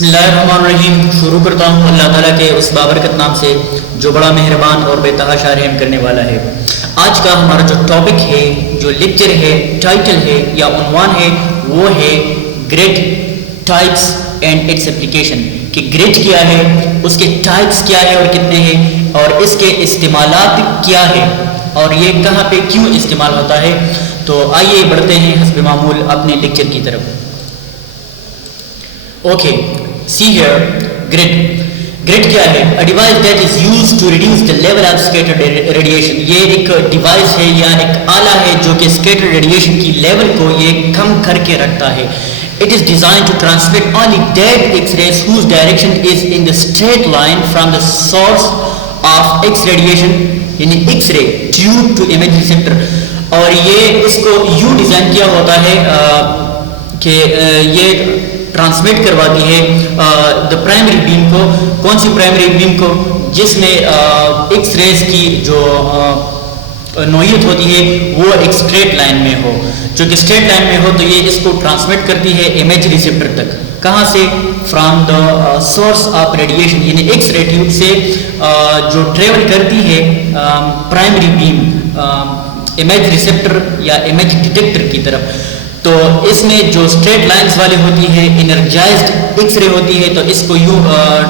بسم اللہ الرحمن الرحیم. شروع کرتا ہوں اللہ تعالیٰ کے اس بابرکت نام سے جو بڑا مہربان اور بے تحاشا رحم کرنے والا ہے. آج کا ہمارا جو ٹاپک ہے, جو لیکچر ہے, ٹائٹل ہے یا عنوان ہے, وہ ہے grid types and its application. کہ گریڈ کیا ہے, اس کے ٹائپس کیا ہے اور کتنے ہیں, اور اس کے استعمالات کیا ہے, اور یہ کہاں پہ کیوں استعمال ہوتا ہے. تو آئیے بڑھتے ہیں حسب معمول اپنے لیکچر کی طرف. Okay, see here, grid. Grid کیا ہے؟ A device that is used to reduce the level of scattered radiation. یہ ایک ڈیوائس ہے یا ایک آلہ ہے جو کہ scattered radiation کی لیول کو یہ کم کر کے رکھتا ہے. It is designed to transmit only dead X-rays whose direction is in the straight line from the source of X radiation, یعنی X-ray tube to image receptor. اور یہ اس کو یوں ڈیزائن کیا ہوتا ہے کہ یہ ٹرانسمٹ کرواتی ہے دا پرائمری بیم کو. کون سی پرائمری بیم کو؟ جس میں ایکس ریز کی جو نوعیت ہوتی ہے وہ ایک اسٹریٹ لائن میں ہو. جو کہ اسٹریٹ لائن میں ہو تو یہ اس کو ٹرانسمٹ کرتی ہے امیج ریسیپٹر تک. کہاں سے؟ From the source of radiation, یعنی ایکس رے ٹیوب سے جو ٹریول کرتی ہے پرائمری بیم امیج ریسیپٹر یا امیج ڈیٹیکٹر کی طرف. تو اس میں جو اسٹریٹ لائنز والی ہوتی ہے, انرجائزڈ ایکس رے ہوتی ہے, تو اس کو یوں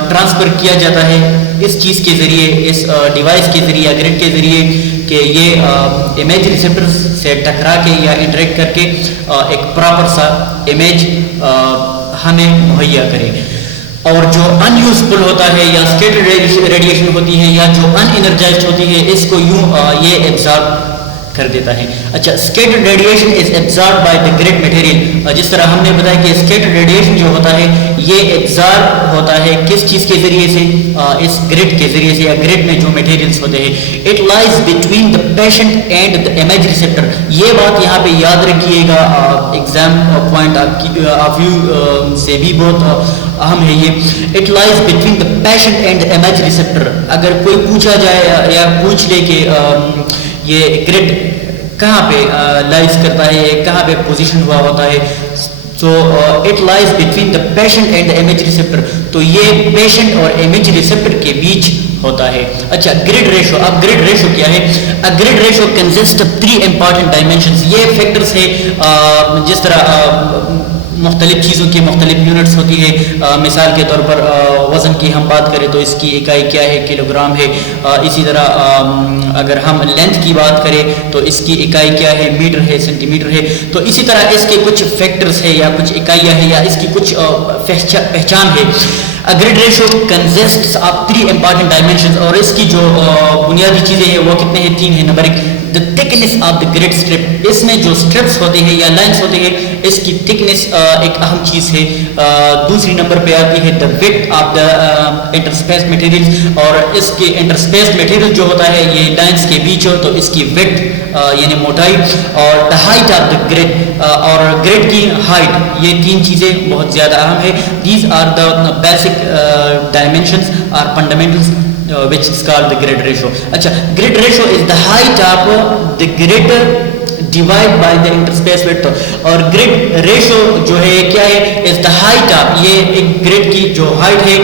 ٹرانسفر کیا جاتا ہے اس چیز کے ذریعے, اس ڈیوائس کے ذریعے, گریڈ کے ذریعے, کہ یہ امیج ریسیپٹر سے ٹکرا کے یا انٹریکٹ کر کے ایک پراپر سا امیج ہمیں مہیا کرے. اور جو ان یوزفل ہوتا ہے یا اسکیٹرڈ ریڈیشن ہوتی ہے یا جو ان انرجائزڈ ہوتی ہے, اس کو یوں یہ ایبزارب کر دیتا ہے. اچھا, scattered radiation is absorb by the grid material. جس طرح ہم نے بتایا کہ اسکیٹرڈ ریڈیشن جو ہوتا ہے یہ ایبزارب ہوتا ہے کس چیز کے ذریعے سے؟ اس گریڈ کے ذریعے سے, یا گریڈ میں جو مٹیریلز ہوتے ہیں. It lies between the patient and the image receptor. یہ بات یہاں پہ یاد رکھیے گا, ایگزام پوائنٹ آف ویو سے بھی بہت اہم ہے یہ. It lies between the patient and the image receptor. اگر کوئی پوچھا جائے یا پوچھ لے کہ یہ گریڈ کہاں پہ لائز کرتا ہے, کہاں پہ پوزیشن ہوا ہوتا ہے, تو it lies between the patient and the image receptor. تو یہ پیشنٹ اور امیج ریسیپٹر کے بیچ ہوتا ہے. اچھا, گریڈ ریشو. اب گریڈ ریشو کیا ہے؟ Grid ratio consist of 3 important dimensions. یہ فیکٹرز ہے, جس طرح مختلف چیزوں کی مختلف یونٹس ہوتی ہے. مثال کے طور پر وزن کی ہم بات کریں تو اس کی اکائی کیا ہے؟ کلو گرام ہے. اسی طرح اگر ہم لینتھ کی بات کریں تو اس کی اکائی کیا ہے؟ میٹر ہے, سینٹی میٹر ہے. تو اسی طرح اس کے کچھ فیکٹرز ہے یا کچھ اکائیاں ہیں یا اس کی کچھ پہچان ہے. Grid ratio consists of 3 important dimensions. اور اس کی جو بنیادی چیزیں ہیں وہ کتنے ہیں؟ 3 ہیں. Number 1, the thickness of the grid strip. اس میں جو اسٹرپس ہوتے ہیں یا لائنس ہوتے ہیں اس کی تھکنیس ایک اہم چیز ہے. دوسری نمبر پہ آتی ہے the width of the interspace materials. اور اس کے انٹرسپیس مٹیریل جو ہوتا ہے یہ لائنس کے بیچ ہو تو اس کی width یعنی موٹائی. اور the height of the grid, اور گریڈ کی ہائٹ. یہ 3 چیزیں بہت زیادہ اہم ہے. These are the basic dimensions or fundamentals which is called the grid ratio. اچھا, grid ratio is the height of the grid divided by the interspace width. اور grid ratio جو ہے کیا ہے؟ is the height of, یہ ایک grid کی جو height ہے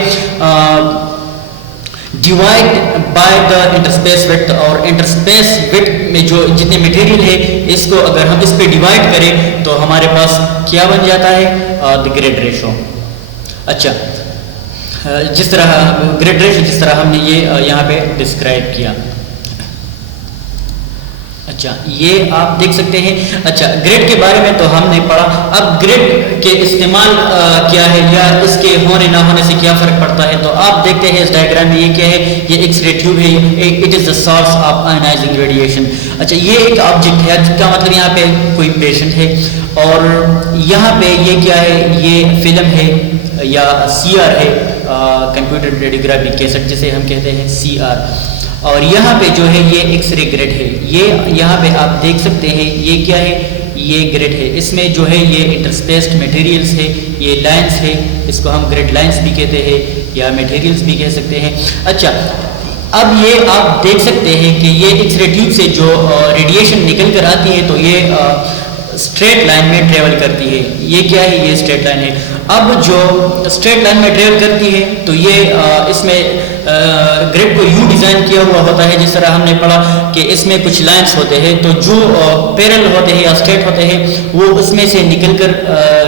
divide by the interspace width. اور interspace width میں جو جتنے مٹیریل ہے اس کو اگر ہم اس پہ ڈیوائڈ کریں تو ہمارے پاس کیا بن جاتا ہے؟ the grid ratio. اچھا, جس طرح گریڈ ریشو جس طرح ہم نے یہ یہاں پہ ڈسکرائب کیا. اچھا, یہ آپ دیکھ سکتے ہیں. اچھا, گریڈ کے بارے میں تو ہم نے پڑھا. اب گریڈ کے استعمال کیا ہے یا اس کے ہونے نہ ہونے سے کیا فرق پڑتا ہے, تو آپ دیکھتے ہیں اس ڈائیگرام میں یہ کیا ہے؟ یہ ایکس رے ٹیوب ہے. It is the source of ionising radiation. اچھا, یہ ایک آبجیکٹ ہے جس کا مطلب یہاں پہ کوئی پیشنٹ ہے, اور یہاں پہ یہ کیا ہے؟ یہ فلم ہے یا سی آر ہے, کمپیوٹر ریڈیوگرافی کیسٹ جسے ہم کہتے ہیں سی آر. اور یہاں پہ جو ہے یہ ایکس رے گریڈ ہے. یہ یہاں پہ آپ دیکھ سکتے ہیں یہ کیا ہے؟ یہ گریڈ ہے. اس میں جو ہے یہ انٹرسپیسڈ میٹیریلز ہے, یہ لائنس ہے, اس کو ہم گریڈ لائنس بھی کہتے ہیں یا میٹیریلز بھی کہہ سکتے ہیں. اچھا, اب یہ آپ دیکھ سکتے ہیں کہ یہ ایکس رے ٹیوب سے جو ریڈیشن نکل کر آتی ہے تو یہ اسٹریٹ لائن میں ٹریول کرتی ہے. یہ کیا ہے؟ یہ اسٹریٹ لائن ہے. اب جو اسٹریٹ لائن میں ٹریول کرتی ہے تو یہ اس میں گریڈ کو یوں ڈیزائن کیا ہوا ہوتا ہے جس طرح ہم نے پڑھا کہ اس میں کچھ لائنس ہوتے ہیں تو جو پیرل ہوتے ہیں یا اسٹریٹ ہوتے ہیں وہ اس میں سے نکل کر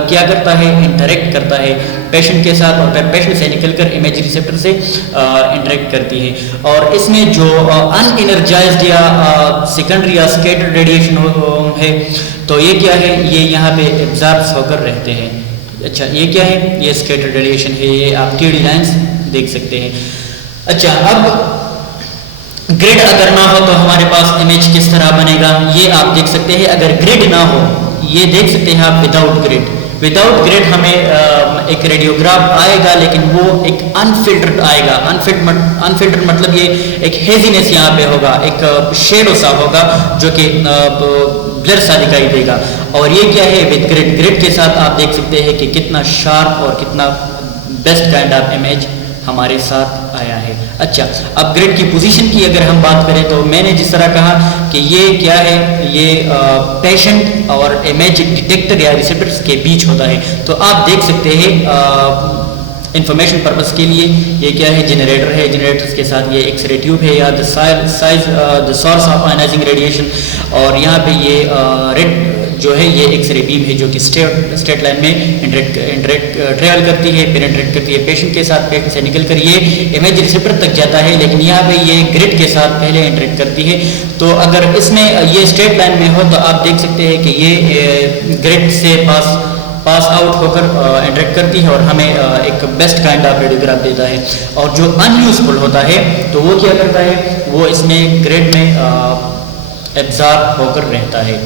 کیا کرتا ہے انٹریکٹ کرتا ہے پیشنٹ کے ساتھ اور پیشنٹ سے نکل کر امیج ریسیپٹر سے انٹریکٹ کرتی ہے. اور اس میں جو ان انرجائزڈ یا سیکنڈری یا اسکیٹرڈ ریڈیشن ہے تو یہ کیا ہے, یہ یہاں پہ ایبزاربس ہو کر رہتے ہیں. اچھا یہ کیا ہے, یہ اسکیٹرڈ ریڈیشن ہے, یہ آپ ٹی ڈی لائنس دیکھ سکتے ہیں. اچھا اب گریڈ اگر نہ ہو تو ہمارے پاس امیج کس طرح بنے گا یہ آپ دیکھ سکتے ہیں. اگر گریڈ نہ ہو یہ دیکھ سکتے ہیں آپ وداؤٹ گریڈ. وداؤٹ گریڈ ہمیں ایک ریڈیوگراف آئے گا لیکن وہ ایک انفلٹرڈ آئے گا. انفلٹرڈ مطلب یہ ایک ہیزینس یہاں پہ ہوگا, ایک شیڈو سا ہوگا جو کہ بلر سا دکھائی دے گا. اور یہ کیا ہے وتھ گریڈ. گریڈ کے ساتھ آپ دیکھ سکتے ہیں کہ کتنا شارپ اور کتنا بیسٹ کائنڈ آف امیج ہمارے ساتھ آیا ہے. اچھا اب گریڈ کی پوزیشن کی اگر ہم بات کریں تو میں نے جس طرح کہا کہ یہ کیا ہے, یہ پیشنٹ اور امیج ڈیٹیکٹر یا ریسیپٹرس کے بیچ ہوتا ہے. تو آپ دیکھ سکتے ہیں انفارمیشن پرپس کے لیے یہ کیا ہے, جنریٹر ہے. جنریٹرس کے ساتھ یہ ایکس رے ٹیوب ہے یا دا سورس آف آئنائزنگ ریڈیشن. اور یہاں پہ یہ ریڈ جو ہے یہ ایکس رے بیم ہے جو کہ اسٹریٹ لائن میں ٹریول کرتی ہے, پھر انٹریکٹ کرتی ہے پیشنٹ کے ساتھ. پیشنٹ سے نکل کر یہ امیج ریسیپٹر تک جاتا ہے لیکن یہاں پہ یہ گریڈ کے ساتھ پہلے انٹریکٹ کرتی ہے. تو اگر اس میں یہ اسٹریٹ لائن میں ہو تو آپ دیکھ سکتے ہیں کہ یہ گریڈ سے پاس آؤٹ ہو کر انٹریکٹ کرتی ہے اور ہمیں ایک بیسٹ کائنڈ آف ریڈیوگراف دیتا ہے. اور جو ان یوزفل ہوتا ہے تو وہ کیا کرتا ہے, وہ اس میں گریڈ میں ایبزارب ہو کر رہتا ہے.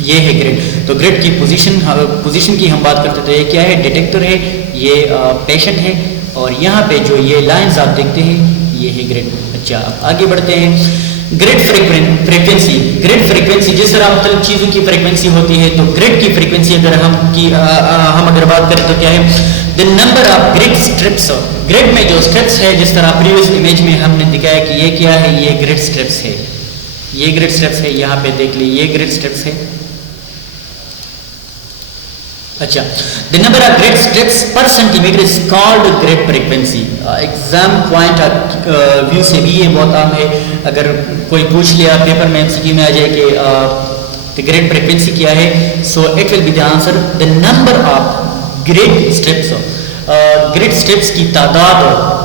یہ ہے گریڈ. تو گریڈ کی پوزیشن کی ہم بات کرتے تو یہ کیا ہے, ڈیٹیکٹر ہے, یہ پیشنٹ ہے, اور یہاں پہ جو یہ لائنز آپ دیکھتے ہیں یہ ہے گریڈ. اچھا اب آگے بڑھتے ہیں. Grade frequency. گریڈ فریکوینسی جس طرح مختلف چیزوں کی فریکوینسی ہوتی ہے تو گریڈ کی فریکوینسی اگر ہم اگر بات کریں تو کیا ہے, the number of grid strips. Grid میں جو اسٹرپس ہے جس طرح پریویس امیج میں ہم نے دکھایا کہ یہ کیا ہے, یہ گریڈ اسٹرپس ہے. یہ گریڈ اسٹرپس ہے, یہاں پہ دیکھ لیے یہ گریڈ اسٹرپس ہے. اچھا the number of grid strips per centimeter is called grid frequency. Exam point view سے بھی یہ بہت عام ہے. اگر کوئی پوچھ لیا پیپر میں MCQ میں آ جائے کہ grid frequency کیا ہے, so it will be the answer the number of grid strips. grid strips کی تعداد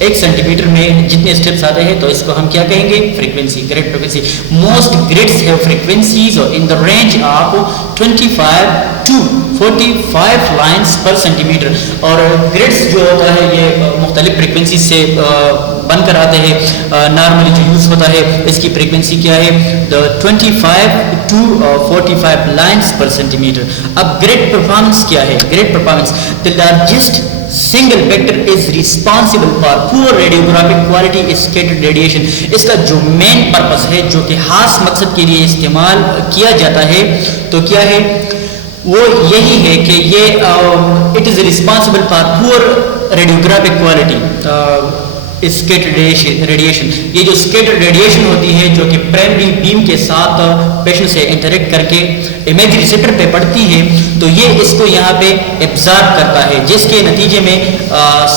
ایک سینٹی میٹر میں جتنے اسٹیپس آتے ہیں تو اس کو ہم کیا کہیں گے, frequency. Grid frequency. Most grids have frequencies in the range of 25 to 45 lines per centimetre. اور گریڈس جو ہوتا ہے یہ مختلف فریکوینسی سے بن کر آتے ہیں. نارملی جو یوز ہوتا ہے اس کی فریکوینسی کیا ہے, 25 to 45 lines per centimetre. اب گریڈ پرفارمنس کیا ہے. Grid performance the largest single vector is responsible for poor radiographic quality is scattered radiation. اس کا جو مین پرپس ہے جو کہ خاص مقصد کے لیے استعمال کیا جاتا ہے تو کیا ہے, وہ یہی ہے کہ یہ it is responsible for poor radiographic quality. Scattered radiation. یہ جو اسکیٹرڈ ریڈیشن ہوتی ہے جو کہ پرائمری بیم کے ساتھ پیشنٹ سے انٹریکٹ کر کے امیج ریسیپٹر پہ پڑتی ہے تو یہ اس کو یہاں پہ ایبزارب کرتا ہے جس کے نتیجے میں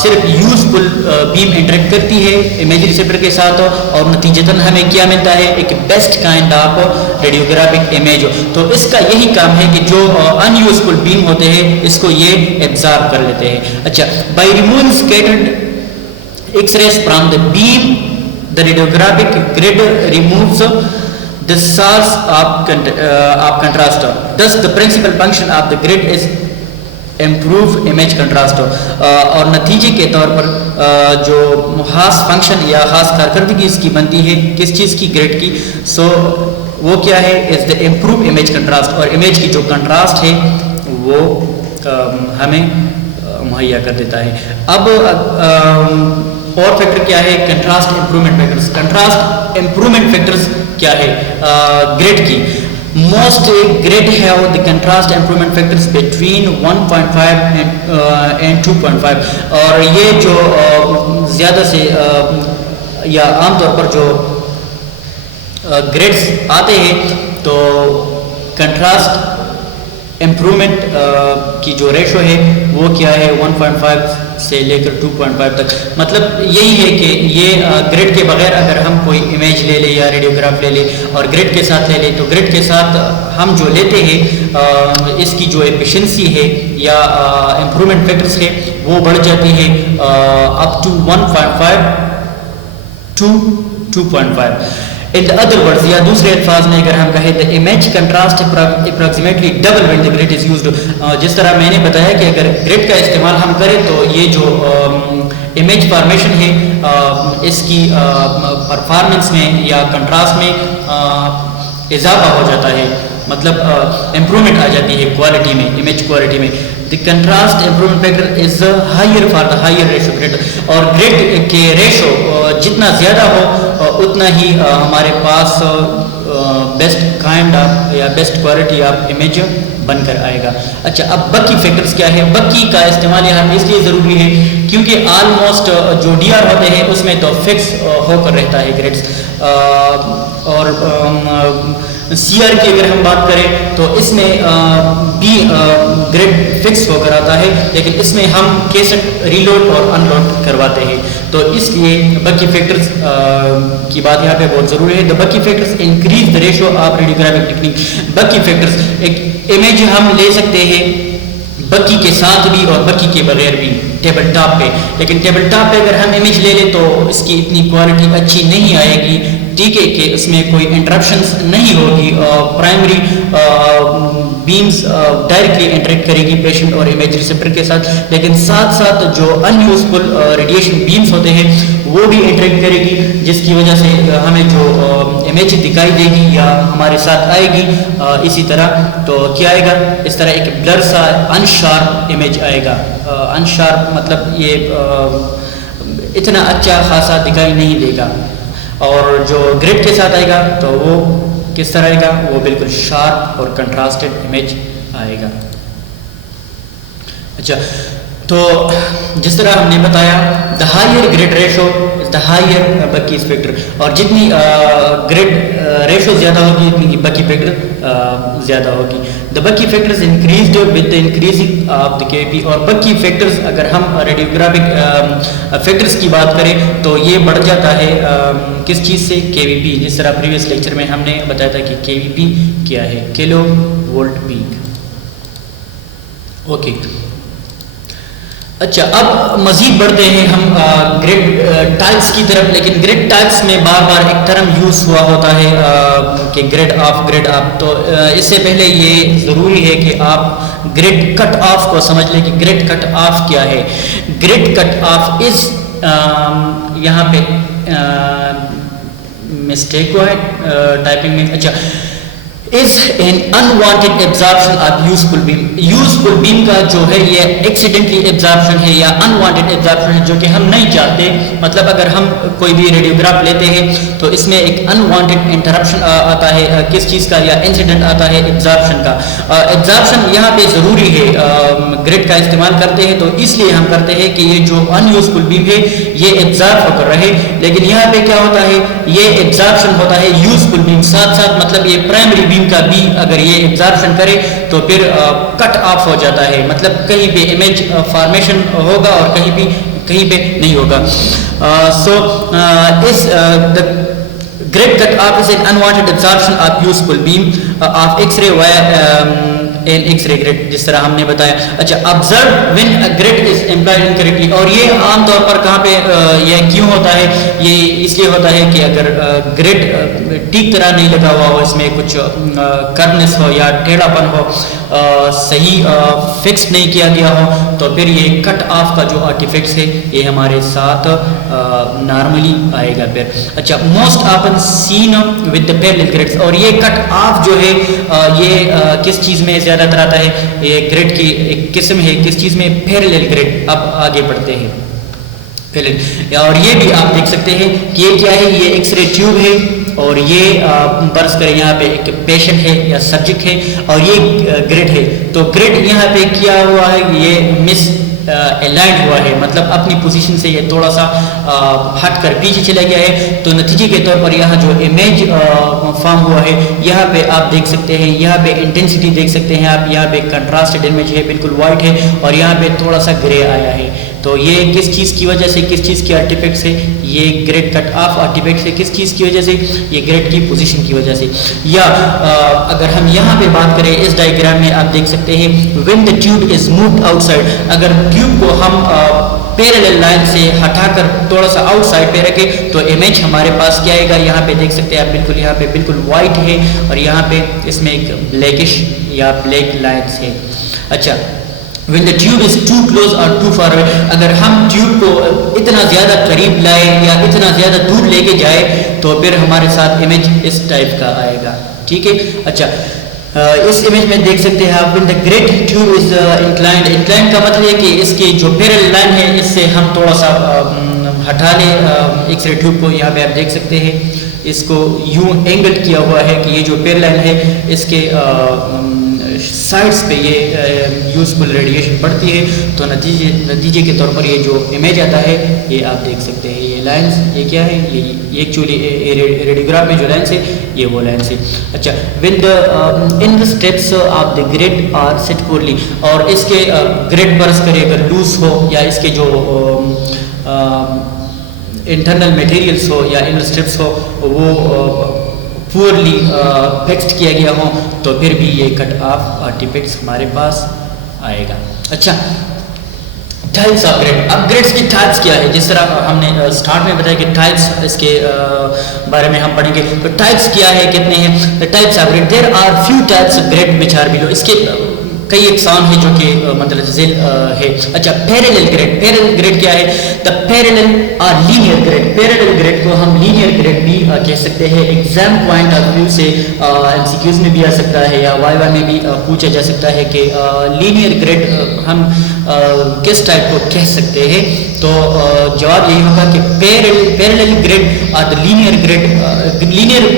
صرف یوزفل بیم انٹریکٹ کرتی ہے امیج ریسیپٹر کے ساتھ اور نتیجتاً ہمیں کیا ملتا ہے, ایک best kind of radiographic image. تو اس کا یہی کام ہے کہ جو ان یوزفل بیم ہوتے ہیں اس کو یہ ایبزارب کر لیتے ہیں. اچھا by removing scattered X-rays from the beam, the radiographic grid removes the source of contrast. Thus, the principal function of the grid is improve image contrast. اور نتیجے کے طور پر جو خاص فنکشن یا خاص کارکردگی اس کی بنتی ہے کس چیز کی, گریڈ کی, سو وہ کیا ہے, is the improve image contrast. اور امیج کی جو کنٹراسٹ ہے وہ ہمیں مہیا کر دیتا ہے. اب اور فیکٹر کیا ہے, contrast improvement factors. Contrast improvement factors کیا ہے گریڈ کی. Most grid have the contrast improvement factors between 1.5 and 2.5. اور یہ جو زیادہ سے یا عام طور پر جو گریڈز آتے ہیں تو کنٹراسٹ امپرومنٹ کی جو ریشو ہے وہ کیا ہے 1.5 سے لے کر 2.5 تک. مطلب یہی ہے کہ یہ گرڈ کے بغیر اگر ہم کوئی امیج لے لیں یا ریڈیوگراف لے لیں اور گرڈ کے ساتھ لے لیں تو گرڈ کے ساتھ ہم جو لیتے ہیں اس کی جو ایفیشنسی ہے یا امپرومنٹ فیکٹرز ہے وہ بڑھ جاتی ہے up to 1.5 to 2.5. In the other words, یا دوسرے الفاظ میں اگر ہم کہیں the image contrast approximately double when the grid is used. جس طرح میں نے بتایا کہ اگر گرڈ کا استعمال ہم کریں تو یہ جو امیج فارمیشن ہے اس کی پرفارمنس میں یا کنٹراسٹ میں اضافہ ہو جاتا ہے, مطلب امپرومنٹ آ جاتی ہے کوالٹی میں, امیج کوالٹی میں. The contrast improvement factor is higher for the higher ratio grid. اور گرڈ کے ریشو جتنا زیادہ ہو اتنا ہی ہمارے پاس بیسٹ کائنڈ آف یا بیسٹ کوالٹی آف امیج بن کر آئے گا. اچھا, اب بکی فیکٹرز کیا ہے؟ بکی کا استعمال یہاں اس لیے ضروری ہے کیونکہ آلموسٹ جو ڈی آر ہوتے ہیں اس میں تو فکس ہو کر رہتا ہے گریڈس, اور سی آر کی اگر ہم بات کریں تو اس میں بھی گریڈ فکس ہو کر آتا ہے, لیکن اس میں ہم کیسٹ ریلوڈ اور ان لوڈ کرواتے ہیں, تو اس لیے بکی فیکٹرز کی بات یہاں پہ بہت ضروری ہے. The Bucky factors increase the ratio of radiographic technique. Bucky factors ایک امیج ہم لے سکتے ہیں بکی کے ساتھ بھی اور بکی کے بغیر بھی ٹیبل ٹاپ پہ, لیکن ٹیبل ٹاپ پہ اگر ہم امیج لے لیں تو اس کی اتنی کوالٹی اچھی نہیں آئے گی, ٹھیک ہے, کہ اس میں کوئی انٹرپشنس نہیں ہوگی, پرائمری بیمز ڈائریکٹلی انٹریکٹ کرے گی پیشنٹ اور امیج ریسیپٹر کے ساتھ, لیکن ساتھ ساتھ جو ان یوزفل ریڈیشن بیمز ہوتے ہیں وہ بھی انٹریکٹ کرے گی, جس کی وجہ سے ہمیں جو امیج دکھائی دے گی یا ہمارے ساتھ آئے گی اسی طرح تو کیا آئے گا, اس طرح ایک بلر سا ان شارپ امیج آئے گا. ان شارپ مطلب یہ اتنا اچھا خاصا دکھائی نہیں دے گا, اور جو گرڈ کے ساتھ آئے گا تو وہ کس طرح آئے گا, وہ بالکل شارپ اور کنٹراسٹڈ امیج آئے گا. اچھا, تو جس طرح ہم نے بتایا the higher grid ratio is the higher Bucky factor, اور جتنی گرڈ ریشو زیادہ ہوگی اتنی بکی فیکٹر زیادہ ہوگی. The Bucky factors increased with the increasing of the K P, اور بکی فیکٹرز اگر ہم ریڈیوگرافک فیکٹرز کی بات کریں تو یہ بڑھ جاتا ہے کس چیز سے, کے وی پی. جس طرح پریویس لیکچر میں ہم نے بتایا تھا کہ کے وی پی کیا ہے, کلو وولٹ پیک. اوکے, اچھا, اب مزید بڑھتے ہیں ہم گریڈ ٹائپس کی طرف, لیکن گریڈ ٹائپس میں بار بار ایک ٹرم یوز ہوا ہوتا ہے کہ گریڈ آف, تو اس سے پہلے یہ ضروری ہے کہ آپ گریڈ کٹ آف کو سمجھ لیں کہ گریڈ کٹ آف کیا ہے. گریڈ کٹ آف از, یہاں پہ مسٹیک ہوا ہے ٹائپنگ میں. اچھا, is an unwanted absorption of useful beam. useful beam کا جو ہے یہ accidentally absorption ہے یا unwanted absorption ہے جو کہ ہم نہیں چاہتے. مطلب اگر ہم کوئی بھی ریڈیوگراف لیتے ہیں تو اس میں ایک unwanted interruption آتا ہے کس چیز کا, یا incident آتا ہے absorption کا. absorption یہاں پہ ضروری ہے, گریڈ کا استعمال کرتے ہیں تو اس لیے ہم کرتے ہیں کہ یہ جو unuseful beam ہے یہ absorb ہو کر رہے, لیکن یہاں پہ کیا ہوتا ہے, یہ absorption ہوتا ہے useful beam ساتھ ساتھ, مطلب یہ primary beam کا بھی اگر یہ ایبزارپشن کرے تو پھر کٹ آف ہو جاتا ہے, مطلب کہیں پہ امیج فارمیشن ہوگا اور کہیں پہ نہیں ہوگا. سو اس grid cut off is an unwanted absorption of useful beam of X ray in X ray grade, جس طرح ہم نے بتایا. اچھا, observe when grid is employed incorrectly, اور یہ عام طور پر کہاں پہ یہ کیوں ہوتا ہے, یہ اس لیے ہوتا ہے کہ اگر گریڈ ٹھیک طرح نہیں لگا ہوا ہو, اس میں کچھ کرونس ہو یا ٹیڑھا پن ہو, صحیح فکس نہیں کیا گیا ہو, تو پھر یہ کٹ آف کا جو آرٹیفیکٹس ہے یہ ہمارے ساتھ نارملی آئے گا پھر. اچھا, most often seen with the parallel grids, اور یہ کٹ آف جو ہے یہ کس چیز میں زیادہ تر آتا ہے, یہ گریڈ کی ایک قسم ہے کس چیز میں, پیرلل گریڈ. اب آگے بڑھتے ہیں اور یہ بھی آپ دیکھ سکتے ہیں کہ یہ کیا ہے, یہ ایکس رے ٹیوب ہے, اور یہ فرض کریں یہاں پہ ایک پیشنٹ ہے یا سبجیکٹ ہے اور یہ گریڈ ہے. تو گریڈ یہاں پہ کیا ہوا ہے, یہ مس الائنڈ ہوا ہے, مطلب اپنی پوزیشن سے یہ تھوڑا سا ہٹ کر پیچھے چلا گیا ہے. تو نتیجے کے طور پر یہاں جو امیج فارم ہوا ہے, یہاں پہ آپ دیکھ سکتے ہیں, یہاں پہ انٹینسٹی دیکھ سکتے ہیں آپ, یہاں پہ کنٹراسٹڈ امیج ہے, بالکل وائٹ ہے, اور یہاں پہ تھوڑا سا گرے آیا ہے. تو یہ کس چیز کی وجہ سے, کس چیز کے آرٹیفیکٹ سے, یہ گریڈ کٹ آف آرٹیفیکٹ سے, کس چیز کی وجہ سے, یہ گریڈ کی پوزیشن کی وجہ سے. یا اگر ہم یہاں پہ بات کریں اس ڈائیگرام میں آپ دیکھ سکتے ہیں when the tube is moved outside, اگر ٹیوب کو ہم پیرالل لائن سے ہٹا کر تھوڑا سا آؤٹ سائڈ پہ رکھے تو امیج ہمارے پاس کیا آئے گا, یہاں پہ دیکھ سکتے ہیں آپ بالکل, یہاں پہ بالکل وائٹ ہے, اور یہاں پہ اس میں ایک بلیکش یا بلیک لائنس ہے. اچھا, when the tube is too close or too far away, اگر ہم ٹیوب کو اتنا زیادہ قریب لائے یا اتنا زیادہ دور لے کے جائے تو پھر ہمارے ساتھ امیج اس ٹائپ کا آئے گا. ٹھیک ہے. اچھا, اس امیج میں دیکھ سکتے ہیں آپ when the great tube is inclined, inclined کا مطلب ہے کہ اس کی جو پیرل لائن ہے اس سے ہم تھوڑا سا ہٹا لیں ایکس رے ٹیوب کو. یہاں پہ آپ دیکھ سکتے ہیں اس کو یوں اینگل کیا ہوا ہے کہ یہ جو پیرل لائن ہے اس کے سائڈس پہ یہ یوزفل ریڈیشن پڑتی ہے. تو نتیجے کے طور پر یہ جو امیج آتا ہے یہ آپ دیکھ سکتے ہیں, یہ لائنس یہ کیا ہے, یہ ایکچولی ریڈیوگراف میں جو لائنس ہے یہ وہ لائنس ہے. اچھا, when the in the steps of the grid are set poorly, اور اس کے گریڈ برس کرے اگر لوز ہو یا اس کے جو انٹرنل میٹیریلس ہو یا ان اسٹیپس ہو وہ پورلی فکسڈ کیا گیا ہو تو پھر بھی یہ کٹ آف آرٹیفیکٹس ہمارے پاس آئے گا. اچھا, ٹائپس آف گریڈ. اب گریڈس کی ٹائپس کیا ہے, جس طرح ہم نے اسٹارٹ میں بتایا کہ ٹائپس اس کے بارے میں ہم پڑھیں گے. تو ٹائپس کیا ہے, کتنے ہیں types of grid? There are few types of grid which are below. اس کے کئی اقسام ہیں جو کہ مطلب ذیل ہے. اچھا, پیرالل گریڈ. پیرالل گریڈ کیا ہے؟ دا پیرالل اور لینئر گریڈ. پیرالل گریڈ کو ہم لینئر گریڈ بھی کہہ سکتے ہیں. ایگزام پوائنٹ آف ویو سے ایم سی کیوز میں بھی آ سکتا ہے یا وائوا میں بھی پوچھا جا سکتا ہے کہ لینئر گریڈ ہم کس ٹائپ کو کہہ سکتے ہیں. تو جواب یہی ہوگا کہ پیرالل گریڈ اور the linear grid. Linear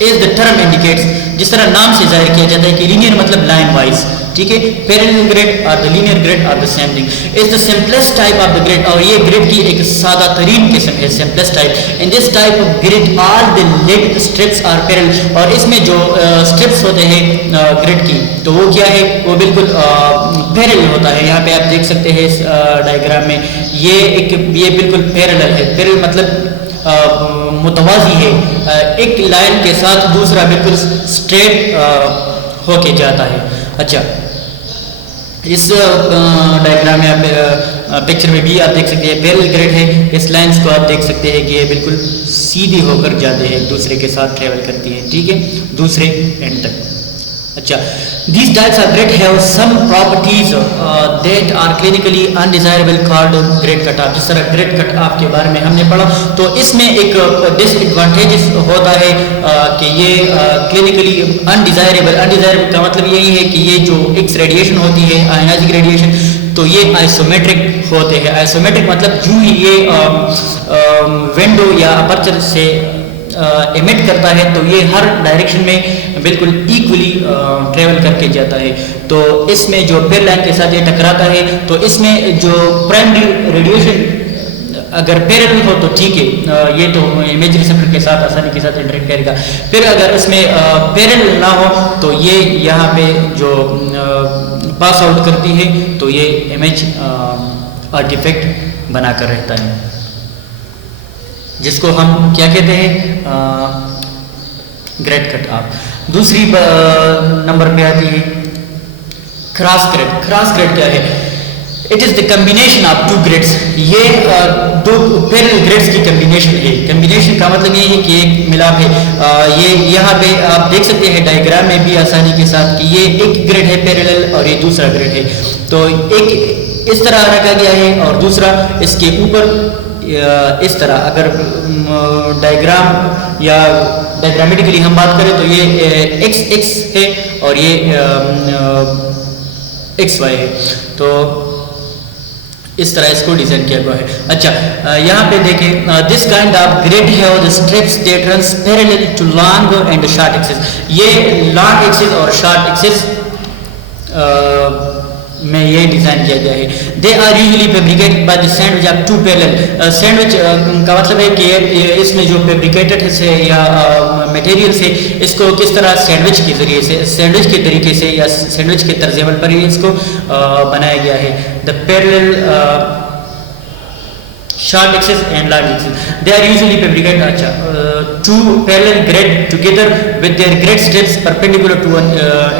is the term indicates, جس طرح نام سے ظاہر کیا جاتا ہے کہ لینئر مطلب لائن وائز. ٹھیک ہے. پیرالل گریڈ اور دا لینئر گریڈ اور the same thing. Is the simplest type of the grid, اور یہ گریڈ کی ایک سادہ ترین قسم ہے, simplest type. In this type of grid all the lead strips are parallel, اور اس میں جو اسٹرپس ہوتے ہیں گریڈ کی تو وہ کیا ہے, وہ بالکل پیرالل ہوتا ہے. یہاں پہ آپ دیکھ سکتے ہیں اس ڈائیگرام میں یہ بالکل پیرالل ہے. پیرالل مطلب متوازی ہے, ایک لائن کے ساتھ دوسرا بالکل اسٹریٹ ہو کے جاتا ہے. اچھا, اس ڈائیگرام میں آپ پکچر میں بھی آپ دیکھ سکتے ہیں پیرالل گریڈ ہے. اس لائنس کو آپ دیکھ سکتے ہیں کہ یہ بالکل سیدھی ہو کر جاتے ہیں, ایک دوسرے کے ساتھ ٹریول کرتی ہیں. ٹھیک ہے, دوسرے اینڈ تک. اچھا, these types of grid have some properties that are clinically undesirable called grid cut off. جس طرح grid cut off کے بارے میں ہم نے پڑھا تو اس میں ایک ڈس ایڈوانٹیجز ہوتا ہے کہ یہ clinically undesirable کا مطلب یہی ہے کہ یہ جو ایکس ریڈیشن ہوتی ہے, آئنائزنگ ریڈیشن, تو یہ آئسومیٹرک ہوتے ہیں. آئسومیٹرک مطلب جو ہی یہ ونڈو یا اپرچر سے ایمٹ کرتا ہے تو یہ ہر ڈائریکشن میں بالکل ایکولی ٹریول کر کے جاتا ہے. تو اس میں جو پیرالل لائن کے ساتھ یہ ٹکراتا ہے تو اس میں جو پرائمری ریڈیشن اگر پیرالل ہو تو ٹھیک ہے, یہ تو امیج ریسیپٹر کے ساتھ آسانی کے ساتھ انٹریکٹ کرے گا. پھر اگر اس میں پیرالل نہ ہو تو یہ یہاں پہ جو پاس آؤٹ کرتی ہے تو یہ امیج آرٹیفیکٹ بنا کر رہتا ہے, جس کو ہم کیا کہتے ہیں, گریڈ کٹ آف. دوسری نمبر پہ آتی ہے کراس گریڈ. کراس گریڈ کیا ہے؟ It is the combination of two grades. یہ دو پیرالل گریڈس کی کمبینیشن ہے. کمبینیشن کا مطلب یہ ہے کہ ایک ملاپ ہے. یہ یہاں پہ آپ دیکھ سکتے ہیں ڈائیگرام میں بھی آسانی کے ساتھ کہ یہ ایک گریڈ ہے پیرالل اور یہ دوسرا گریڈ ہے. تو ایک اس طرح رکھا گیا ہے اور دوسرا اس کے اوپر اس طرح. اگر ڈائیگرام یا ڈائیگرامیٹیکلی ہم بات کریں تو یہ ایکس ایکس ہے اور یہ ایکس وائی ہے. تو اس طرح اس کو ڈیزائن کیا گیا ہے. اچھا, یہاں پہ دیکھیں this kind of grid have the strips that runs parallel to long and short axis. یہ لانگ ایکسس اور شارٹ ایکسس میں یہ ڈیزائن کیا گیا ہے. They are usually fabricated by the sandwich of two parallel. Sandwich کا مطلب ہے کہ اس میں جو فیبریکیٹڈ ہے یا مٹیریلس ہے اس کو کس طرح سینڈوچ کے ذریعے سے سینڈوچ کے طریقے سے یا سینڈوچ کے طرز عمل پر ہی اس کو بنایا گیا ہے. دا parallel short axis and large axis, they are usually fabricated two parallel grid together with their grid steps perpendicular to one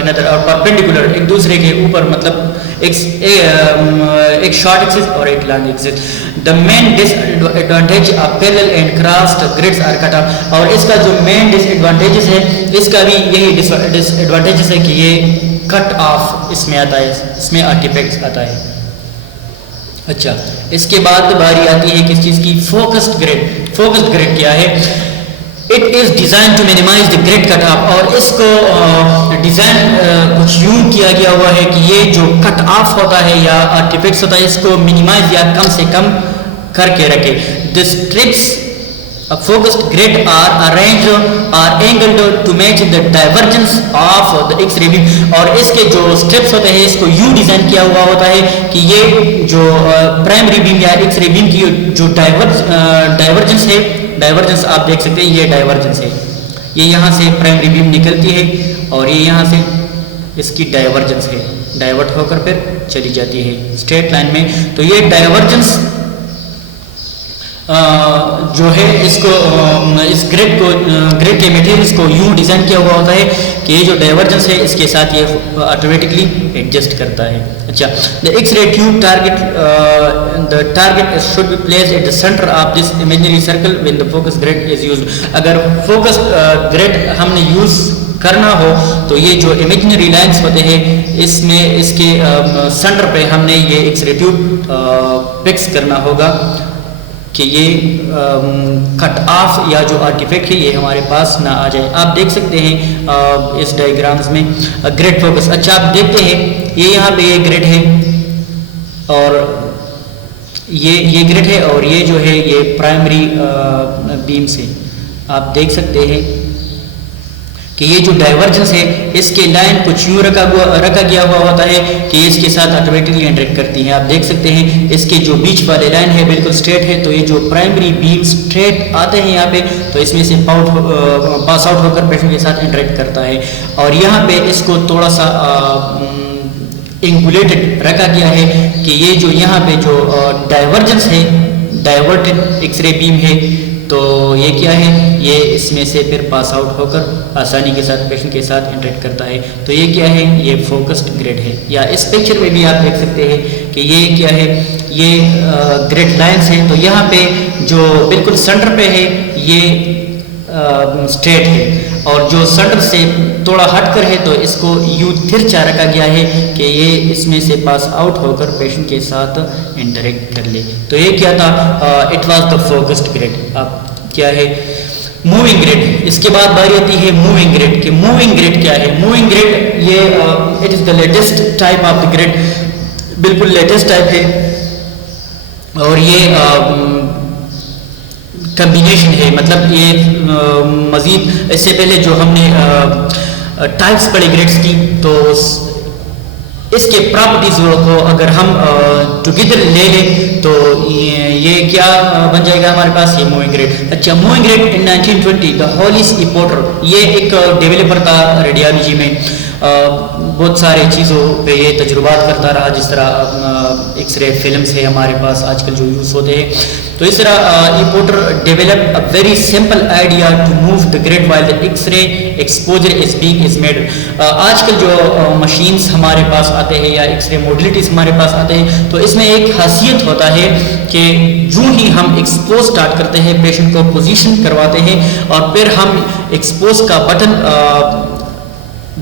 another اور perpendicular ایک دوسرے کے اوپر, مطلب ایک short axis اور ایک long axis. The main disadvantage of parallel and crossed grids are cut off. اور اس کا جو main disadvantages ہے اس کا بھی یہی disadvantages ہے کہ یہ cut off اس میں آتا ہے, اس میں artifacts آتا ہے. اچھا, اس کے بعد باری آتی ہے کس چیز کی؟ Focused grade. فوکسڈ گریڈ کیا ہے؟ It is design to minimise the grid cut off. اور اس کو ڈیزائن کچھ یوں کیا گیا ہوا ہے کہ یہ جو کٹ آف ہوتا ہے یا آرٹیفیکٹس ہوتا ہے اس کو مینیمائز یا کم سے کم کر کے رکھے. دی strips focused grid are arranged or angled to match the divergence of the X-ray beam. اور اس کے جو اسٹیپس ہوتے ہیں اس کو یوں ڈیزائن کیا ہوا ہوتا ہے کہ یہ جو پرائمری بیم یا ایکس رے بیم کی جو ڈائیورجنس ہے, ڈائیورجنس آپ دیکھ سکتے ہیں, یہ ڈائیورجنس ہے, یہ یہاں سے پرائمری بیم نکلتی ہے اور یہ یہاں سے اس کی ڈائیورجنس ہے, ڈائیورٹ ہو کر پھر چلی جاتی ہے اسٹریٹ لائن میں. تو یہ ڈائیورجنس جو ہے اس کو اس گریڈ کے میٹیریلس کو یوں ڈیزائن کیا ہوا ہوتا ہے کہ یہ جو ڈائیورجنس ہے اس کے ساتھ یہ آٹومیٹکلی ایڈجسٹ کرتا ہے. اچھا, the X-ray tube the target should be placed at the center of this imaginary circle when the focus grid is used. اگر فوکس گریڈ ہم نے یوز کرنا ہو تو یہ جو امیجنری لائنس ہوتے ہیں اس میں اس کے سینٹر پہ ہم نے یہ ایکس رے ٹیوب فکس کرنا ہوگا کہ یہ کٹ آف یا جو آرٹیفیکٹ ہے یہ ہمارے پاس نہ آ جائے. آپ دیکھ سکتے ہیں اس ڈائیگرامز میں گریڈ فوکس. اچھا, آپ دیکھتے ہیں یہ یہاں پہ یہ گریڈ ہے اور یہ گریڈ ہے اور یہ جو ہے یہ پرائمری بیم سے آپ دیکھ سکتے ہیں کہ یہ جو ڈائیورجنس ہے اس کے لائن کچھ یوں رکھا گیا ہوا ہوتا ہے کہ اس کے ساتھ آٹومیٹکلی انٹریکٹ کرتی ہیں. آپ دیکھ سکتے ہیں اس کے جو بیچ والے لائن ہے بالکل اسٹریٹ ہے, تو یہ جو پرائمری بیم اسٹریٹ آتے ہیں یہاں پہ تو اس میں سے پاس آؤٹ ہو کر پیشنٹ کے ساتھ انٹریکٹ کرتا ہے. اور یہاں پہ اس کو تھوڑا سا انگولیٹڈ رکھا گیا ہے کہ یہ جو یہاں پہ جو ڈائیورجنس ہے, ڈائیورٹڈ ایکس رے بیم ہے, تو یہ کیا ہے, یہ اس میں سے پھر پاس آؤٹ ہو کر آسانی کے ساتھ پیشنٹ کے ساتھ انٹریکٹ کرتا ہے. تو یہ کیا ہے, یہ فوکسڈ گریڈ ہے. یا اس پکچر میں بھی آپ دیکھ سکتے ہیں کہ یہ کیا ہے, یہ گریڈ لائنس ہیں. تو یہاں پہ جو بالکل سینٹر پہ ہے یہ اسٹریٹ ہے اور جو سینٹر سے تھوڑا ہٹ کر ہے تو اس کو یوں ترچا رکھا گیا ہے کہ یہ اس میں سے پاس آؤٹ ہو کر پیشنٹ کے ساتھ انٹریکٹ کر لے. تو یہ کیا تھا, it was the focused grid. اب کیا ہے موونگ گریڈ. اس کے بعد باری آتی ہے موونگ گریڈ کہ موونگ گریڈ کیا ہے. موونگ گریڈ یہ it is the latest type of the grid, بالکل لیٹسٹ ٹائپ ہے اور یہ کمبینیشن ہے. مطلب یہ مزید اس سے پہلے جو ہم نے ٹائپس پڑھے گریڈس کی تو اس کے پراپرٹیز کو اگر ہم ٹوگیدر لے لیں تو یہ کیا بن جائے گا ہمارے پاس, یہ موونگ گریڈ. اچھا, موونگ گریڈ ان 1920 دا ہالس ای پورٹر, یہ ایک ڈیولپر تھا ریڈیالوجی میں, بہت سارے چیزوں پہ یہ تجربات کرتا رہا, جس طرح ایکس رے فلمس ہے ہمارے پاس آج کل جو یوز ہوتے ہیں. تو اس طرح E Porter develop a very simple idea to move the grid while the X ray exposure is being is made. آج کل جو مشینس ہمارے پاس آتے ہیں یا ایکس رے ماڈلٹیز ہمارے پاس آتے ہیں تو اس میں ایک خاصیت ہوتا ہے کہ جو ہی ہم ایکسپوز سٹارٹ کرتے ہیں پیشنٹ کو پوزیشن کرواتے ہیں اور پھر ہم ایکسپوز کا بٹن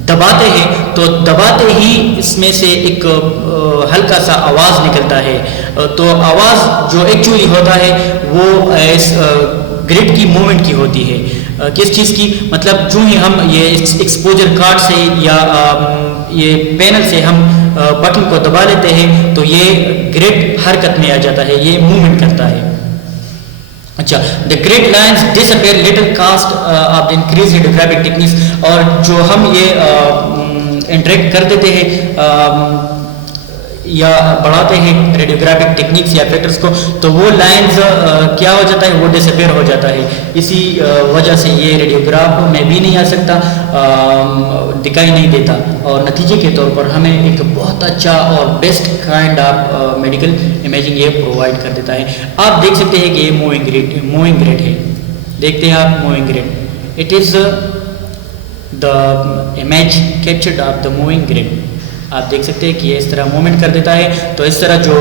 دباتے ہیں تو دباتے ہی اس میں سے ایک ہلکا سا آواز نکلتا ہے. تو آواز جو ایکچولی ہوتا ہے وہ اس گریڈ کی موومنٹ کی ہوتی ہے. کس چیز کی, مطلب جو ہی ہم یہ ایکسپوجر کارڈ سے یا یہ پینل سے ہم بٹن کو دبا لیتے ہیں تو یہ گریڈ حرکت میں آ جاتا ہے, یہ موومنٹ کرتا ہے. اچھا, the grid lines disappear little cost of the increased hydrographic techniques. اور جو ہم یہ انٹریکٹ کر دیتے ہیں یا بڑھاتے ہیں ریڈیوگرافک ٹیکنیکس یا فیکٹرز کو تو وہ لائنز کیا ہو جاتا ہے, وہ ڈس اپیئر ہو جاتا ہے. اسی وجہ سے یہ ریڈیوگراف میں بھی نہیں آ سکتا, دکھائی نہیں دیتا, اور نتیجے کے طور پر ہمیں ایک بہت اچھا اور best kind of medical imaging یہ پرووائڈ کر دیتا ہے. آپ دیکھ سکتے ہیں کہ یہ موونگ گریڈ ہے, دیکھتے ہیں آپ moving grid, it is the image captured of the moving grid. آپ دیکھ سکتے ہیں کہ یہ اس طرح موومنٹ کر دیتا ہے. تو اس طرح جو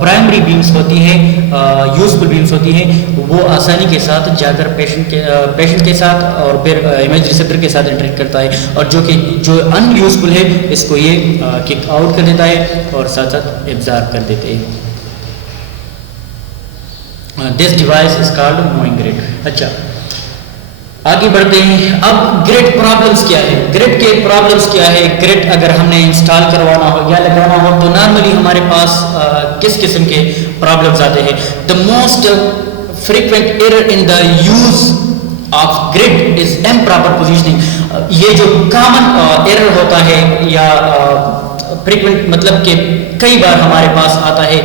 پرائمری بیمز ہوتی ہیں, یوزفل بیمز ہوتی ہیں, وہ آسانی کے ساتھ جا کر پیشنٹ کے ساتھ اور پھر امیج ریسیپٹر کے ساتھ انٹریکٹ کرتا ہے, اور جو ان یوزفل ہے اس کو یہ کک آؤٹ کر دیتا ہے اور ساتھ ساتھ ایبزارب کر دیتے ہیں. This device is called moving grid. اچھا آگے بڑھتے ہیں. اب گریڈ پرابلمس کیا ہے, گریڈ کے پرابلمس کیا ہے. گریڈ اگر ہم نے انسٹال کروانا ہو یا لگانا ہو تو نارملی ہمارے پاس کس قسم کے پرابلمس آتے ہیں. The most frequent error in the use of grid is improper positioning. یہ جو کامن ایرر ہوتا ہے یا فریکوینٹ مطلب کہ کئی بار ہمارے پاس آتا ہے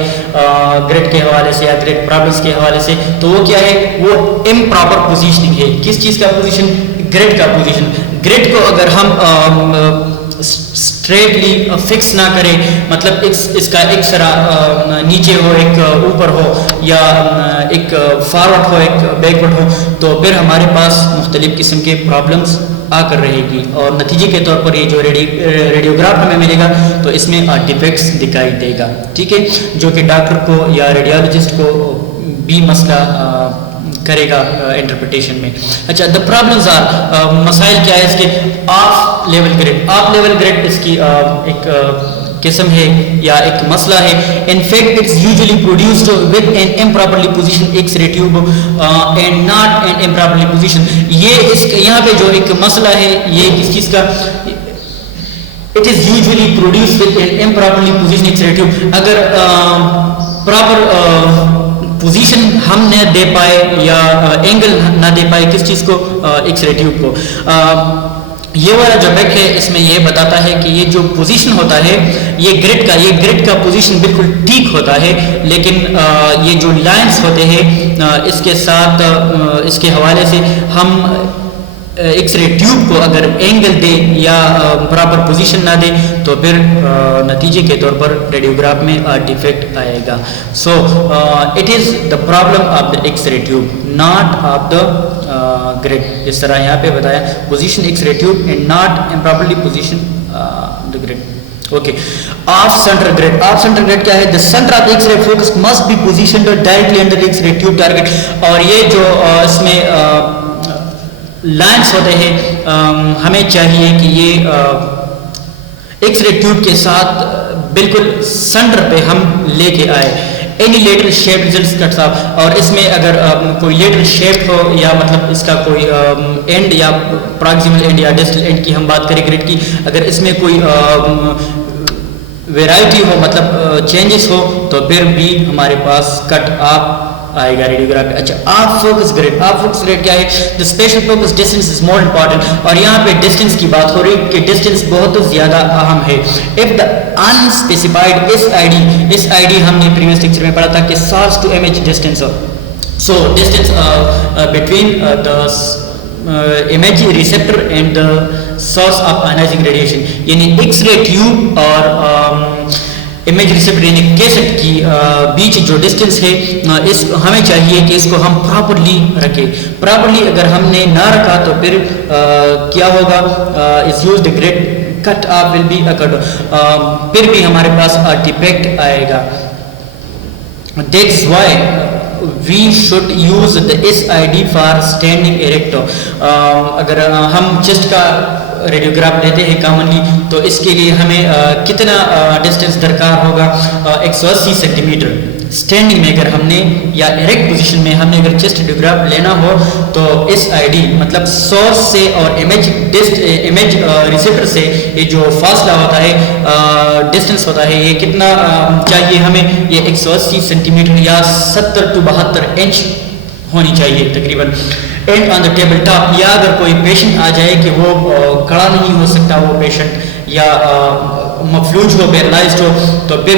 گریڈ کے حوالے سے یا گریڈ پرابلمس کے حوالے سے, تو وہ کیا ہے, وہ امپراپر پوزیشننگ ہے. کس چیز کا پوزیشن, گریڈ کا پوزیشن. گریڈ کو اگر ہم اسٹریٹلی فکس نہ کریں, مطلب اس کا ایک سرا نیچے ہو ایک اوپر ہو یا ایک فارورڈ ہو ایک بیکورڈ ہو, تو پھر ہمارے پاس مختلف قسم کے پرابلمس آ کر رہے گی, اور نتیجے کے طور پر یہ جو ریڈیوگراف ہمیں ملے گا تو اس میں ڈیفیکٹس دکھائی دے گا. ٹھیک ہے, جو کہ ڈاکٹر کو یا ریڈیولوجسٹ کو بھی مسئلہ کرے گا انٹرپریٹیشن میں. اچھا, دا پرابلمز آر, مسائل کیا ہے اس کے. Off level grid. Off level grid اس کی ایک قسم ہے یا ایک مسئلہ ہے. In fact it's usually produced with an improperly position x ray tube and not an improperly position. یہ اس یہاں پہ جو ایک مسئلہ ہے یہ کس چیز کا, it is usually produced with an improperly position x ray tube. اگر پراپر پوزیشن ہم نہ دے پائے یا اینگل نہ دے پائے کس چیز کو, ایکس رے ٹیوب کو. یہ والا جو بیک ہے اس میں یہ بتاتا ہے کہ یہ جو پوزیشن ہوتا ہے یہ گریڈ کا پوزیشن بالکل ٹھیک ہوتا ہے, لیکن یہ جو لائنز ہوتے ہیں اس کے ساتھ اس کے حوالے سے ہم ایکس رے ٹیوب کو اگر اینگل دے یا پراپر پوزیشن نہ دے تو پھر نتیجے کے طور پر ریڈیوگراف میں ڈیفیکٹ آئے گا. So it is the problem of the X ray tube not of the grid. اس طرح یہاں پہ بتایا position x ray tube and not improperly position the grid. Okay, off centre grid. Off centre grid کیا ہے, the centre of X ray focus must be positioned directly under X ray tube target. اور یہ جو اس میں lines ہوتے ہیں ہمیں چاہیے کہ یہ ایکس رے ٹیوب کے ساتھ بالکل سینٹر پہ ہم لے کے آئے. Any lateral shape results cuts off. اور اس میں اگر کوئی لیٹرل شیپ ہو یا مطلب اس کا کوئی اینڈ یا پراکسیمل اینڈ یا ڈسٹل اینڈ کی ہم بات کریں گریڈ کی, اگر اس میں کوئی ویرائٹی ہو مطلب چینجز ہو تو پھر بھی ہمارے پاس کٹ آف آئے گا ریڈیوگراف. اچھا, off focus grid. Off focus grid کیا ہے, the special focus distance is more important. اور یہاں پہ ڈسٹینس کی بات ہو رہی کہ ڈسٹینس بہت زیادہ اہم ہے. If the unspecified S I D ہم نے پریویس لیکچر میں پڑھا تھا کہ source to image distance. So distance between the image receptor and the source of ionising radiation, یعنی ایکس رے ٹیوب اور امیج ریسیپٹر یعنی کیسٹ کی بیچ جو ڈسٹینس ہے اس ہمیں چاہیے کہ اس کو ہم پراپرلی رکھیں. پراپرلی اگر ہم نے نہ رکھا تو پھر کیا ہوگا, is used grid cut off will be occurred, پھر بھی ہمارے پاس ڈیفیکٹ آئے گا. That's why we should use the S I D for standing erective. اگر ہم چیسٹ کا ریڈیوگراف لیتے ہیں کامنلی تو اس کے لیے ہمیں کتنا ڈسٹینس درکار ہوگا, 180 سینٹی میٹر. اسٹینڈنگ میں اگر ہم نے یا ایریکٹ پوزیشن میں ہم نے اگر چیسٹ ریڈیوگراف لینا ہو تو ایس آئی ڈی مطلب سورس سے اور امیج ریسیپٹر سے یہ جو فاصلہ ہوتا ہے ڈسٹینس ہوتا ہے یہ کتنا چاہیے ہمیں, یہ 180 سینٹی میٹر یا 70 to 72 انچ ہونی چاہیے تقریباً. And on the table top, یا اگر کوئی پیشنٹ آ جائے کہ وہ کھڑا نہیں ہو سکتا وہ پیشنٹ یا مفلوج ہو, پیرالائزڈ ہو, تو پھر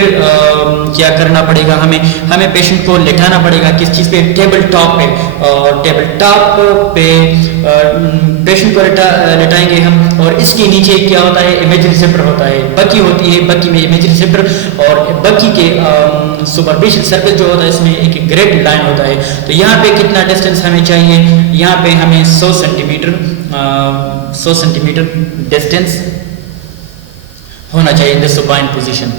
کیا کرنا پڑے گا, ہمیں پیشنٹ کو لٹانا پڑے گا. کس چیز پہ؟ ٹیبل ٹاپ پہ. اور ٹیبل ٹاپ پہ پیشنٹ کو لٹائیں گے ہم, اور اس کے نیچے کیا ہوتا ہے؟ امیج ریسیپٹر ہوتا ہے, بکی ہوتی ہے, بکی میں امیج ریسیپٹر, اور بکی کے سپرفیشل سرفیس جو ہوتا ہے اس میں ایک گریڈ لائن ہوتا ہے. تو یہاں پہ کتنا ڈسٹینس ہمیں چاہیے؟ یہاں پہ ہمیں 100 سینٹی میٹر ڈسٹینس ہونا چاہیے ان دا سپائن پوزیشن.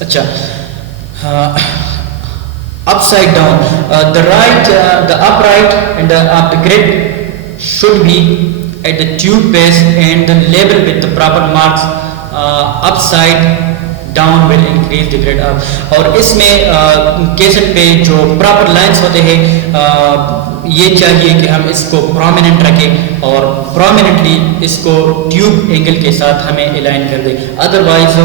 اچھا, upside down, the upright and of the grid should be at the tube base and the label with the proper marks. Upside down will increase the grid up. اور اس میں cassette پہ جو proper lines ہوتے ہیں یہ چاہیے کہ ہم اس کو پرومیننٹ رکھیں, اور پرومیننٹلی اس کو ٹیوب اینگل کے ساتھ ہمیں الائن کر دیں. ادروائز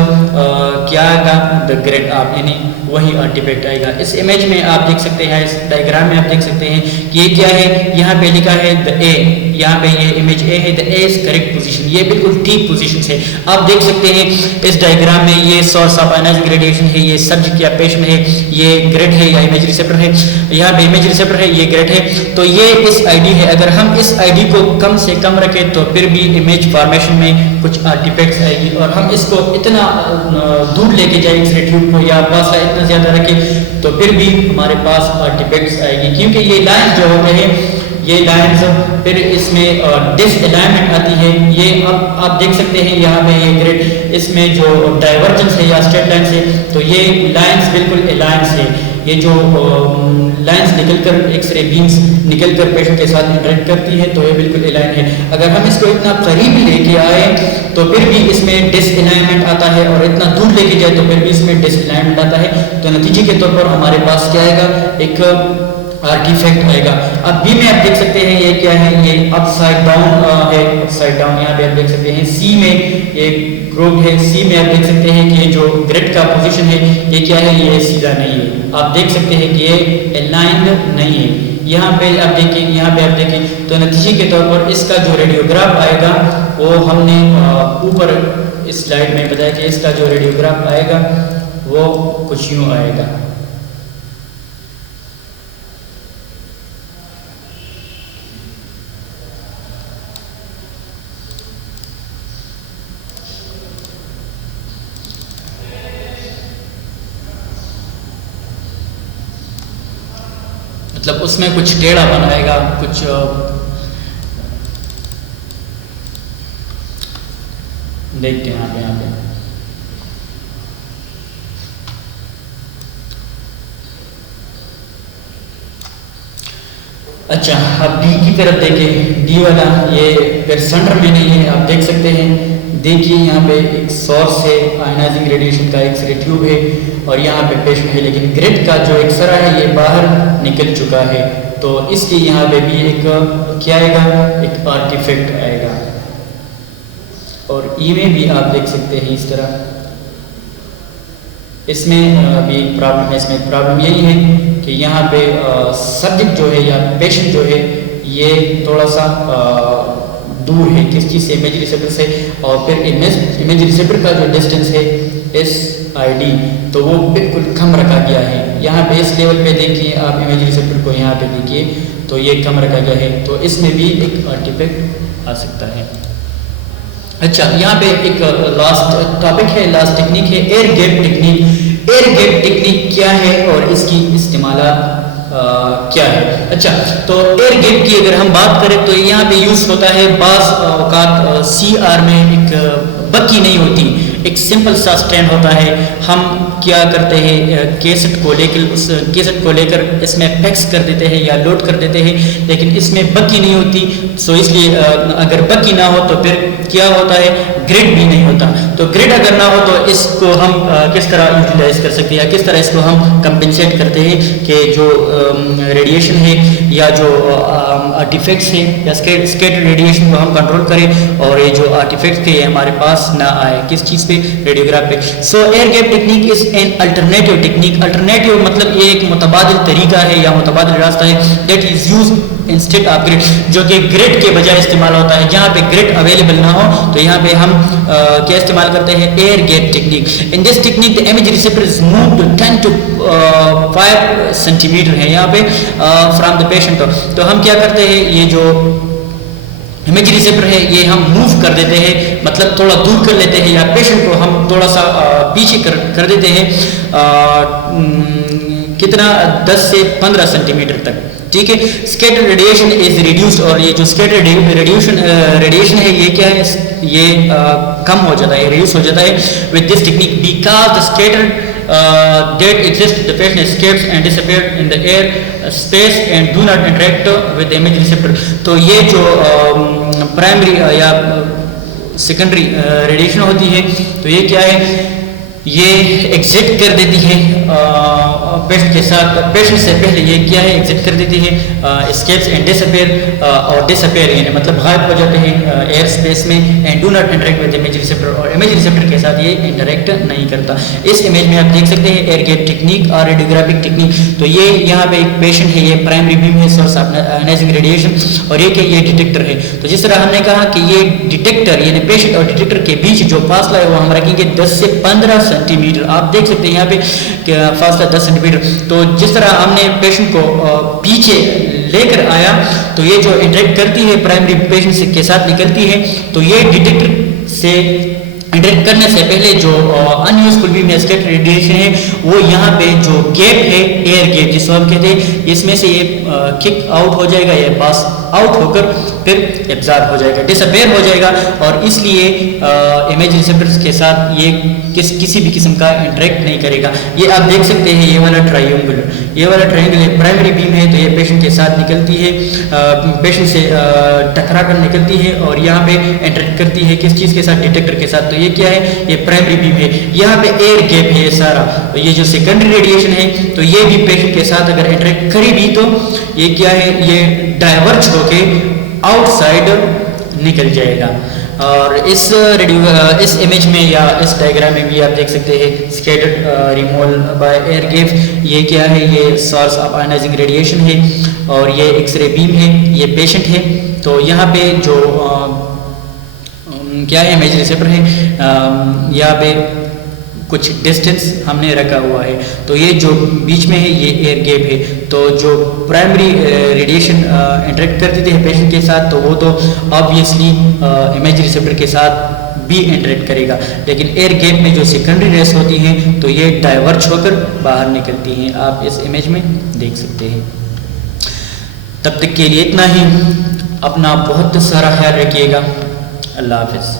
کیا آئے گا؟ دا گریڈ آپ, یعنی وہی آرٹیفیکٹ آئے گا. اس امیج میں آپ دیکھ سکتے ہیں, اس ڈائیگرام میں آپ دیکھ سکتے ہیں کہ یہ کیا ہے. یہاں پہ لکھا ہے دا اے, یہاں پہ یہ امیج اے ہے, دا اے از کریکٹ پوزیشن, یہ بالکل ٹھیک پوزیشن ہے. آپ دیکھ سکتے ہیں اس ڈائیگرام میں یہ سورس آف آئنائزنگ ریڈیشن ہے, یہ سبجیکٹ یا پیشنٹ ہے, یہ گریڈ ہے یا امیج ریسیپٹر ہے, یہاں پہ امیج ریسیپٹر ہے, یہ گریڈ ہے. تو یہ اس آئی ڈی ہے. اگر ہم اس آئی ڈی کو کم سے کم رکھیں تو پھر بھی امیج فارمیشن میں کچھ آرٹیفیکٹس آئے گی, اور ہم اس کو اتنا دور لے کے جائیں ایکس رے ٹیوب کو یا فاصلہ اتنا زیادہ رکھیں تو پھر بھی ہمارے پاس آرٹیفیکٹس آئے گی, کیونکہ یہ لائنز جو ہوتے ہیں یہ لائنز پھر اس میں ڈس الائنمنٹ آتی ہے. یہ اب آپ دیکھ سکتے ہیں یہاں پہ یہ گریڈ, اس میں جو ڈائیورجنس ہے یا اسٹریٹ لائنس ہے تو یہ لائنز بالکل الائنس ہے. یہ جو لائنز نکل کر ایکس رے بیمز نکل کر پیشنٹ کے ساتھ انٹریکٹ کرتی ہے تو یہ بالکل الائن ہے. اگر ہم اس کو اتنا قریب لے کے آئے تو پھر بھی اس میں ڈس الائنمنٹ آتا ہے, اور اتنا دور لے کے جائے تو پھر بھی اس میں ڈس الائنمنٹ آتا ہے. تو نتیجے کے طور پر ہمارے پاس کیا آئے گا؟ ایک آرٹیفیکٹ آئے گا. اب بی میں آپ دیکھ سکتے ہیں یہ کیا ہے, یہ اپ سائڈ ڈاؤن ہے, اپ سائڈ ڈاؤن یہاں پہ آپ دیکھ سکتے ہیں. سی میں یہ گروپ ہے, سی میں آپ دیکھ سکتے ہیں کہ جو گریڈ کا پوزیشن ہے یہ کیا ہے, یہ سیدھا نہیں ہے. آپ دیکھ سکتے ہیں کہ یہ الائنڈ نہیں ہے. یہاں پہ آپ دیکھیں, یہاں پہ آپ دیکھیں تو نتیجے کے طور پر اس کا جو ریڈیوگراف آئے گا وہ ہم نے اوپر اس سلائڈ میں بتایا کہ اس کا جو ریڈیوگراف آئے گا وہ کچھ یوں آئے گا. مطلب اس میں کچھ ٹیڑھا بنائے گا, کچھ دیکھتے ہیں یہاں پہ. اچھا, اب ڈی کی طرف دیکھیں. ڈی والا یہ پھر سینٹر میں نہیں ہے, آپ دیکھ سکتے ہیں. دیکھیے یہاں پہ ایک سورس ہے آئنائزنگ ریڈیشن کا, ایکس رے ٹیوب ہے, اور یہاں پہ پیشنٹ ہے, لیکن گریڈ کا جو ایکسرا ہے یہ باہر نکل چکا ہے. تو اس لیے یہاں پہ بھی ایک کیا آئے گا, ایک آرٹیفیکٹ آئے گا. اور ای میں بھی آپ دیکھ سکتے ہیں اس طرح. اس میں بھی ایک پرابلم ہے. اس میں ایک پرابلم یہی ہے کہ یہاں پہ سبجیکٹ جو ہے یا پیشنٹ جو ہے یہ تھوڑا سا دور ہے کس چیز سے, امیج ریسیپٹر سے, اور پھر امیج ریسیپٹر کا جو ڈسٹینس ہے ایس آئی ڈی تو وہ بالکل کم رکھا گیا ہے. یہاں پہ اس لیول پہ دیکھیے آپ امیج ریسیپٹر کو, یہاں پہ دیکھیے تو یہ کم رکھا گیا ہے. تو اس میں بھی ایک آرٹیفیکٹ آ سکتا ہے. اچھا, یہاں پہ ایک لاسٹ ٹاپک ہے, لاسٹ ٹیکنیک ہے air gap technique. Air gap technique کیا ہے اور اس کی استعمالات کیا ہے؟ اچھا, تو ایئر گیپ کی اگر ہم بات کریں تو یہاں پہ یوز ہوتا ہے بعض اوقات سی آر میں ایک بکی نہیں ہوتی, ایک سمپل سا اسٹینڈ ہوتا ہے. ہم کیا کرتے ہیں کیسٹ کو لے کر اس میں فکس کر دیتے ہیں یا لوڈ کر دیتے ہیں, لیکن اس میں بکی نہیں ہوتی. سو اس لیے اگر بکی نہ ہو تو پھر کیا ہوتا ہے, گریڈ بھی نہیں ہوتا. تو گریڈ اگر نہ ہو تو اس کو ہم کس طرح یوٹیلائز کر سکتے ہیں یا کس طرح اس کو ہم کمپنسیٹ کرتے ہیں کہ جو ریڈیشن ہے یا جو آرٹیفیکٹس ہیں یا اسکیٹر ریڈیشن کو ہم کنٹرول کریں اور یہ جو آرٹیفیکٹس تھے ہمارے پاس نہ آئے. کس چیز پہ؟ دوسری radiography. So air gap technique is an alternative technique. Alternative مطلب یہ ایک متبادل طریقہ ہے یا متبادل راستہ ہے that is use instead off grid, جو کہ گرڈ کے بجائے استعمال ہوتا ہے. جہاں پہ گرڈ اویلیبل نہ ہو تو یہاں پہ ہم کیا استعمال کرتے ہیں, air gap technique. In this technique the image receiver is moved to 10 to 5 centimetre ہے یہاں پہ فرام دا پیشنٹ. تو ہم کیا کرتے ہیں, یہ جو امیج ریسیپر ہے یہ ہم موو کر دیتے ہیں, مطلب تھوڑا دور کر لیتے ہیں, یا پیشنٹ کو ہم تھوڑا سا پیچھے کر دیتے ہیں, کتنا 10 سے 15 سینٹی میٹر تک. ٹھیک ہے. اسکیٹر ریڈیشن از ریڈیوسڈ, اور یہ جو اسکیٹر ریڈیشن ہے یہ کیا ہے, یہ کم ہو جاتا ہے, ریڈیوس ہو جاتا ہے with this technique because the scatter that exists the patient escapes and disappear in the air space and do not interact with the image receptor. تو یہ جو پرائمری یا سیکنڈری ریڈیشن ہوتی ہے تو یہ کیا ہے, یہ ایگزٹ کر دیتی ہے پیشنٹ کے ساتھ, پیشنٹ سے پہلے یہ کیا ہے ایگزٹ کر دیتی ہے, اسکیپس اینڈ ڈسپیئر, اور ڈسپیئر یعنی مطلب غائب ہو جاتے ہیں ایئر اسپیس میں, and do not interact with image receptor, اور امیج ریسیپٹر کے ساتھ یہ انٹریکٹ نہیں کرتا. اس امیج میں آپ دیکھ سکتے ہیں ایئر گیپ ٹیکنیک اور ریڈیوگرافک ٹیکنیک. تو یہ یہاں پہ ایک پیشنٹ ہے, یہ پرائمری بیم ہے, سورس آف آئونائزنگ ریڈیشن, اور یہ کہ یہ ڈیٹیکٹر ہے. تو جس طرح ہم نے کہا کہ یہ ڈیٹیکٹر یعنی پیشنٹ اور ڈیٹیکٹر کے بیچ جو فاصلہ ہے وہ ہم رکھیں گے 10 سے 15 سینٹی میٹر. آپ دیکھ سکتے ہیں یہاں پہ کہ فاصلہ 10 سینٹی میٹر. تو جس طرح ہم نے پیشنٹ کو پیچھے لے کر آیا تو یہ جو انٹریکٹ کرتی ہے پرائمری پیشنٹ کے ساتھ نکلتی ہے, تو یہ ڈیٹیکٹر سے انٹریکٹ کرنے سے پہلے جو ان یوزفل بیم یا اسکیٹر ریڈیشن ہے وہ یہاں پہ جو گیپ ہے ایئر گیپ جس کو ہم کہتے ہیں, اس میں سے یہ کک آؤٹ ہو جائے گا یا پاس آؤٹ ہو کر پھر ایبزارب ہو جائے گا, ڈس اپیئر ہو جائے گا, اور اس لیے امیج ریسیپٹرز کے ساتھ یہ کسی بھی قسم کا انٹریکٹ نہیں کرے گا. یہ آپ دیکھ سکتے ہیں یہ والا ٹرائنگل پرائمری بیم ہے, تو یہ پیشنٹ کے ساتھ نکلتی ہے, پیشنٹ سے ٹکرا کر نکلتی ہے, اور یہاں پہ انٹریکٹ کرتی ہے کس چیز کے ساتھ, ڈیٹیکٹر کے ساتھ. تو یہ کیا ہے, یہ پرائمری بیم ہے. یہاں پہ ایئر گیپ ہے یہ سارا. تو یہ جو سیکنڈری ریڈیشن ہے تو یہ بھی پیشنٹ کے ساتھ اگر انٹریکٹ کرے بھی تو یہ کیا ہے, یہ ڈائیورج ہو کے آؤٹ سائڈ نکل جائے گا. اور اس امیج میں یا اس ڈائیگرام میں بھی آپ دیکھ سکتے ہیں scattered removal by air gap. یہ کیا ہے, یہ سورس آف آئونائزنگ ریڈیشن ہے, اور یہ ایکس رے بیم ہے, یہ پیشنٹ ہے. تو یہاں پہ جو کیا ہے امیج ریسیپٹر ہے, یہاں پہ کچھ ڈسٹینس ہم نے رکھا ہوا ہے. تو یہ جو بیچ میں ہے یہ ایئر گیپ ہے. تو جو پرائمری ریڈیشن انٹریکٹ کرتی ہے پیشنٹ کے ساتھ تو وہ تو آبویسلی امیج ریسیپٹر کے ساتھ بھی انٹریکٹ کرے گا, لیکن ایئر گیپ میں جو سیکنڈری ریس ہوتی ہیں تو یہ ڈائیورج ہو کر باہر نکلتی ہیں. آپ اس امیج میں دیکھ سکتے ہیں. تب تک کے لیے اتنا ہی. اپنا بہت سارا خیال رکھیے گا. اللہ حافظ.